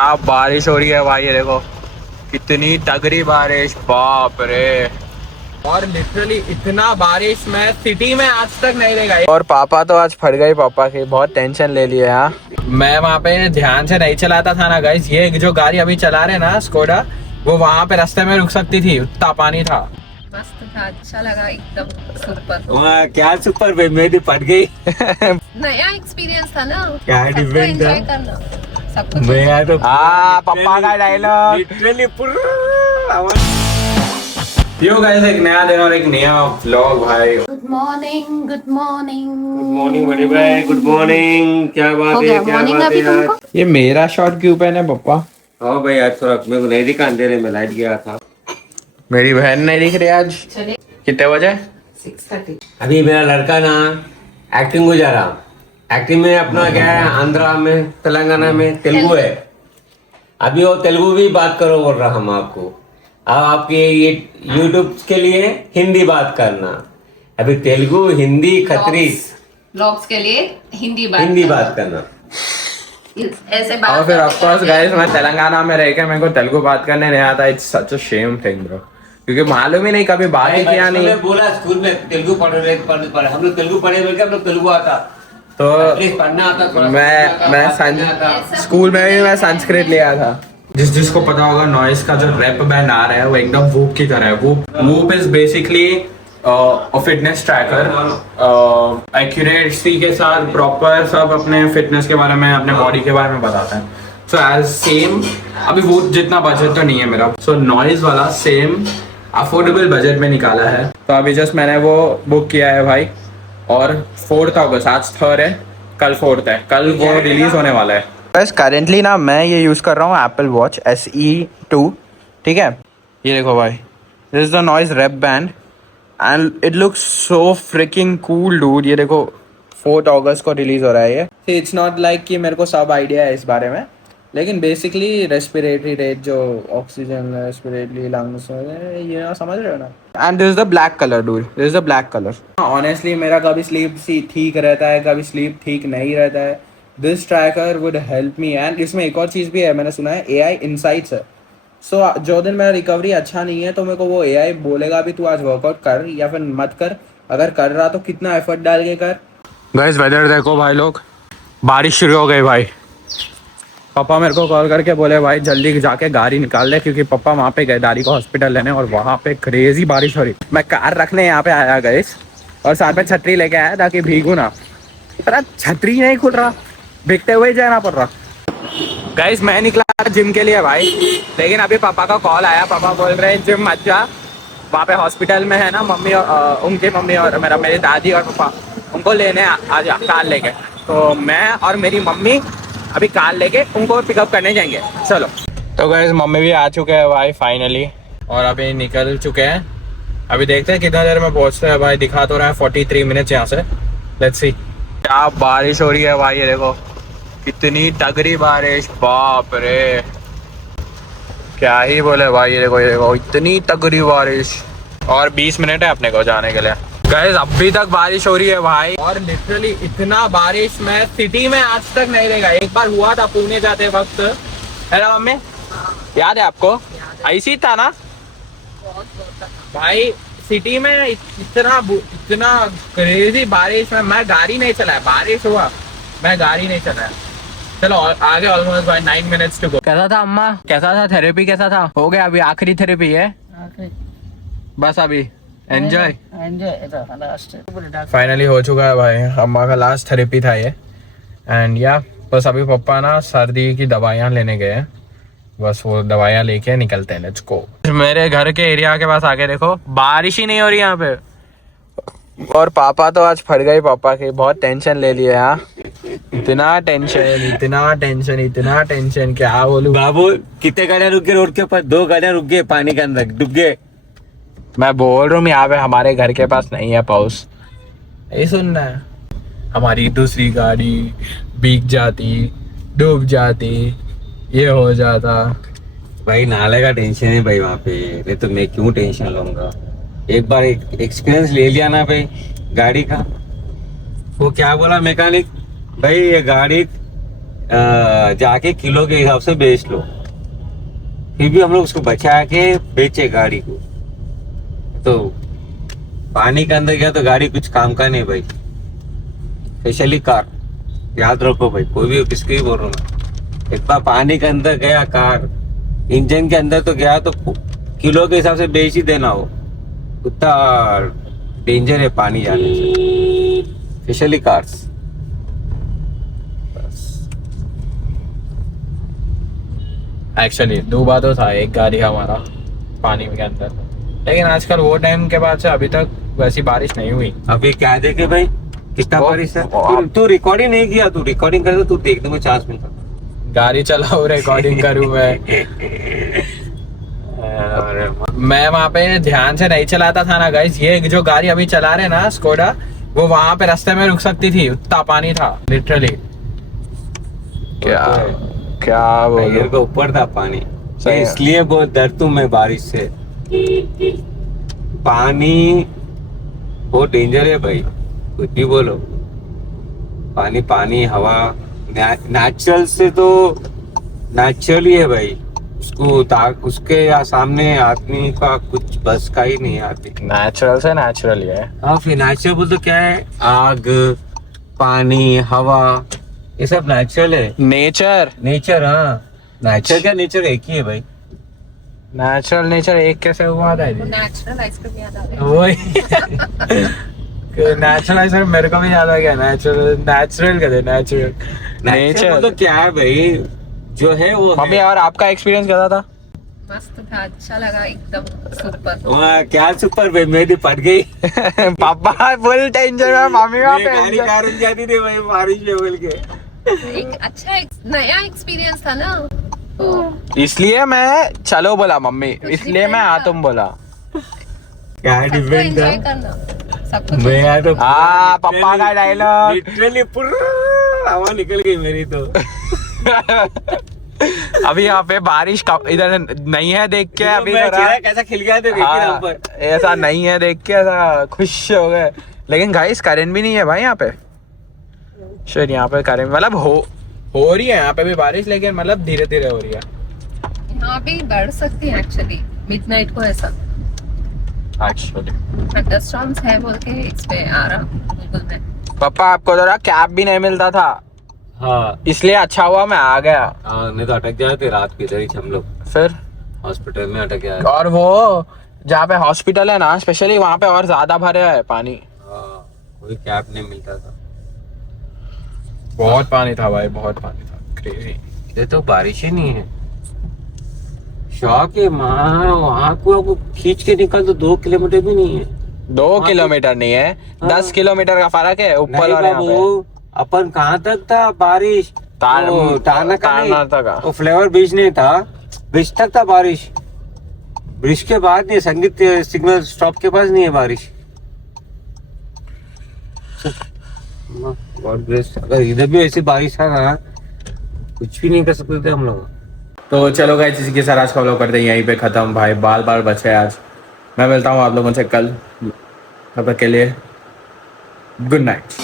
क्या बारिश हो रही है भाई, ये देखो कितनी तगड़ी बारिश, बाप रे। और लिटरली इतना बारिश मैं सिटी में आज तक नहीं देखा। और पापा तो आज फट गए, पापा की बहुत टेंशन ले लिए। हाँ, मैं वहाँ पे ध्यान से नहीं चलाता था ना गाइस। ये जो गाड़ी अभी चला रहे ना स्कोडा, वो वहाँ पे रास्ते में रुक सकती थी, उतना पानी था। मस्त था, अच्छा लगा, एकदम सुपर। वहाँ क्या सुपर पे मेरी फट गई। नया एक्सपीरियंस था ना, क्या सबको डिफरेंट था? एंजॉय करना, सब कुछ। मैं तो पापा का डायलॉग लिटरली यो गाइस, एक नया दिन और एक नया व्लॉग भाई। Good morning, good morning, good morning बड़े भाई, गुड मॉर्निंग। क्या बात हो है, गया क्या मॉर्निंग बात अभी है यार? तुमको? ये मेरा शॉर्ट क्यों पहने पापा? हाँ भाई, आज थोड़ा मेरे को नहीं दिखा, अंधेरे में लाइट गया था। मेरी बहन नहीं दिख रही आज। चले कितने बजे? 6:30। अभी मेरा लड़का ना एक्टिंग को जा रहा। एक्टिंग में अपना क्या है, आंध्रा में, तेलंगाना में तेलुगु है। अभी वो तेलुगु भी बात करो बोल रहा हम आपको। अब आपके ये यूट्यूब के लिए हिंदी बात करना। अभी तेलुगु, हिंदी, खत्री, ब्लॉग्स के लिए हिंदी बात करना। ऐसे बात और फिर करने ऑफ कोर्स के गाइस, लिए। मैं तेलंगाना में रह के मेरे को तेलुगु बात करने नहीं आता। It's such a shame thing bro, क्योंकि मालूम ही नहीं, कभी बात ही किया नहीं। मैं बोला स्कूल में तेलुगु पढ़े, हम लोग तेलुगु पढ़े बोल के, हम लोग तेलुगु आता तो एटलीस्ट पढ़ना आता, थोड़ा मैं स्कूल में भी मैं संस्कृत लिया था। जिसको पता होगा, नॉइस का जो रैप बैंड आ रहा है वो एकदम वूप की तरह है। Whoop is basically fitness tracker, accuracy के साथ प्रॉपर सब अपने फिटनेस के बारे में, अपने बॉडी के बारे में बताता है। सो एज सेम, अभी वो जितना बजट तो नहीं है मेरा, सो नॉइज वाला सेम अफोर्डेबल बजट में निकाला है। तो अभी जस्ट मैंने वो बुक किया है भाई। और 4 अगस्त, आज 3 है, कल 4 है, कल वो रिलीज होने वाला है। बस करेंटली ना मैं ये यूज़ कर रहा हूँ एप्पल वॉच SE2, ठीक है। ये देखो भाई, this is the noise rap band and it looks so freaking cool dude. ये देखो 4 अगस्त को रिलीज हो रहा है ये। इट्स नॉट लाइक कि मेरे को सब आइडिया है इस बारे में, लेकिन बेसिकली रेस्पिरेटरी रेट, जो ऑक्सीजन रेस्पिरेटरी लंग्स, ये समझ रहे हो ना। And this is the black colour dude, this is the black colour. Honestly मेरा कभी स्लीप ठीक रहता है, कभी स्लीप ठीक नहीं रहता है। This tracker would help me. And इसमें एक और चीज़ भी है, मैंने सुना है AI इनसाइट्स है। सो जो दिन मेरा रिकवरी अच्छा नहीं है तो मेरे को वो AI बोलेगा भी तू आज वर्कआउट कर या फिर मत कर। अगर कर रहा तो कितना एफर्ट डाल के कर। गाइस वेदर देखो भाई लोग, बारिश शुरू हो गई भाई। पापा मेरे को कॉल करके बोले भाई जल्दी जाके गाड़ी निकाल ले, क्योंकि पापा वहाँ पे गए दादी को हॉस्पिटल लेने, और वहाँ पे क्रेजी बारिश हो रही। मैं कार रखने यहाँ पे आया गाइस, और साथ में छतरी लेके आया ताकि भीगू ना। पर छतरी नहीं खुल रहा, भीगते हुए जाना पड़ रहा। गाइस मैं निकला जिम के लिए भाई, लेकिन अभी पापा का कॉल आया। पापा बोल रहे हैं जिम मत जा, वहाँ पे हॉस्पिटल में है ना मम्मी और उनकी मम्मी और मेरी दादी और पापा, उनको लेने आ जा कार लेके। तो मैं और मेरी मम्मी अभी कार लेके उनको पिकअप करने जाएंगे। चलो। तो गाइस मम्मी भी आ चुके हैं भाई फाइनली, और अभी निकल चुके हैं। अभी देखते हैं कितना देर में पहुँचते हैं भाई। दिखा तो रहा है 43 मिनट्स यहाँ से। Let's see. क्या बारिश हो रही है भाई, ये देखो कितनी तगड़ी बारिश, बाप रे क्या ही बोले भाई। ये देखो इतनी तगड़ी बारिश। और 20 मिनट है अपने को जाने के लिए। गाइस अभी तक बारिश हो रही है भाई, और लिटरली इतना बारिश मैं सिटी में आज तक नहीं देखा। एक बार हुआ था पुणे जाते वक्त, है ना मम्मी, याद है आपको? ऐसी था ना भाई, सिटी में इतना क्रेजी बारिश में मैं गाड़ी नहीं चलाया। बारिश हुआ, मैं गाड़ी नहीं चलाया। चलो आगे ऑलमोस्ट भाई 9 मिनट्स टू गो। कैसा था अम्मा, कैसा था थेरेपी, कैसा था? हो गया, अभी आखिरी थेरेपी है बस। अभी एंजॉय फाइनली हो चुका है भाई। अम्मा का लास्ट थेरेपी था ये। एंड या बस अभी पापा ना सर्दी की दवाइयाँ लेने गए हैं, बस वो दवाइयाँ लेके निकलते हैं। Let's go. मेरे घर के एरिया के पास आके देखो, बारिश ही नहीं हो रही यहाँ पे। और पापा तो आज फट गए, पापा की बहुत टेंशन ले लिए। हाँ, इतना टेंशन क्या बोलूं बाबू। कितने गाड़ियाँ रुक गए रोड के ऊपर? 2 गाड़ियाँ रुक गए, पानी के अंदर डूब गए। मैं बोल रहा हूँ यहाँ पे हमारे घर के पास नहीं है पाउस, यही सुनना है। हमारी दूसरी गाड़ी भीग जाती, डूब जाती, ये हो जाता। भाई नाले का टेंशन है भाई वहाँ पे, नहीं तो मैं क्यों टेंशन लूंगा। एक बार एक्सपीरियंस ले लिया ना भाई गाड़ी का। वो क्या बोला मैकेनिक, भाई ये गाड़ी जाके किलो के हिसाब से बेच लो, फिर भी हम लोग उसको बचा के बेचे गाड़ी को। तो पानी के अंदर गया तो गाड़ी कुछ काम का नहीं भाई, स्पेशली कार, याद रखो भाई, कोई भी किसको भी बोल रहा हूँ, एक बार पानी के अंदर गया कार, इंजन के अंदर तो गया तो किलो के हिसाब से बेच ही देना हो, उतना डेंजर है पानी जाने से, स्पेशली कार्स। एक्चुअली डूबा तो था एक गाड़ी हमारा पानी के अंदर, लेकिन आजकल वो टाइम के बाद से अभी तक वैसी बारिश नहीं हुई। अभी क्या देखे भाई कितना बारिश है। तू रिकॉर्डिंग नहीं किया, तू रिकॉर्डिंग करे तो तू देखने में चांस मिलता। गाड़ी चलाओ रिकॉर्डिंग करूँ मैं वहाँ पे ध्यान से नहीं चलाता था ना गाइस। ये जो गाड़ी अभी चला रहे ना स्कोडा, वो वहाँ पे रास्ते में रुक सकती थी, उतना पानी था लिटरली। क्या पैर के ऊपर था पानी, तो इसलिए बहुत डरता हूँ मैं बारिश से। पानी बहुत डेंजर है भाई, कुछ भी बोलो, पानी पानी हवा नेचुरल से तो नेचुरली है भाई, उसके सामने आदमी का कुछ बस का ही नहीं आती। नेचुरल से नेचुरल है। हाँ फिर नेचुरल बोल तो क्या है, आग पानी हवा ये सब नेचुरल है। नेचर हाँ नेचर क्या, नेचर एक ही है भाई। नेचुरल नेचर एक कैसे हुआ था? नेचुरल आइसक्रीम याद आ गया। वही नेचुरल आइसक्रीम मेरे को भी याद आ गया। नेचुरल कहते नेचुरल नेचर तो क्या है भाई, जो है वो मम्मी। और आपका एक्सपीरियंस कैसा था? मस्त था, अच्छा लगा, एकदम सुपर। वाह क्या सुपर भाई, मेरी फट गई। पापा फुल टेंशन में, मम्मी का गाड़ी कार रुक जाती थी भाई बारिश में बोल के। एक अच्छा नया एक्सपीरियंस था ना, इसलिए मैं चलो बोला मम्मी, इसलिए मैं आ तुम बोला। क्या डिफरेंट एंजॉय था करना सब कुछ। मैं यार तो पापा का डायलॉग लिटरली पूरा हवा निकल गई मेरी तो। अभी यहाँ पे बारिश इधर नहीं है देख के, अभी चेहरा कैसा खिल गया था ऊपर, ऐसा नहीं है देख के, ऐसा खुश हो गए। लेकिन गाइस करंट भी नहीं है भाई यहाँ पे। शायद यहाँ पे करंट मतलब हो रही है यहाँ पे भी बारिश, लेकिन मतलब धीरे धीरे हो रही है। यहाँ पे बढ़ सकती है एक्चुअली मिडनाइट को, ऐसा एक्चुअली थंडरस्टॉर्म्स है बोल के इस पे आ रहा गूगल में। पापा आपको तो कैब भी नहीं मिलता था, हाँ इसलिए अच्छा हुआ मैं आ गया। नहीं तो अटक जाते रात के इधर ही हम लोग, फिर हॉस्पिटल में अटक गया। और वो जहाँ पे हॉस्पिटल है ना स्पेशली, वहाँ पे और ज्यादा भरे है पानी। कोई कैब नहीं मिलता था, बहुत पानी था भाई, बहुत पानी था, क्रेजी। ये तो बारिश ही नहीं है, शौक है माँ। वहाँ को आपको खींच के निकाल तो 2 किलोमीटर भी नहीं है। 2 किलोमीटर नहीं है, 10 किलोमीटर का फर्क है ऊपर और यहाँ पे। अपन कहाँ तक था बारिश, तारना तक, वो फ्लेवर ब्रिज नहीं था, ब्रिज तक था बारिश, ब्रिज के बाद नहीं, संगीत सिग्नल स्टॉप के पास नहीं है बारिश। गॉड ब्लेस, अगर इधर भी ऐसी बारिश था ना कुछ भी नहीं कर सकते थे हम लोग। तो चलो गाइस, इसी के साथ आज का व्लॉग करते हैं यहीं पे खत्म। भाई बाल बाल बचे आज। मैं मिलता हूँ आप लोगों से कल, तब तक के लिए गुड नाइट।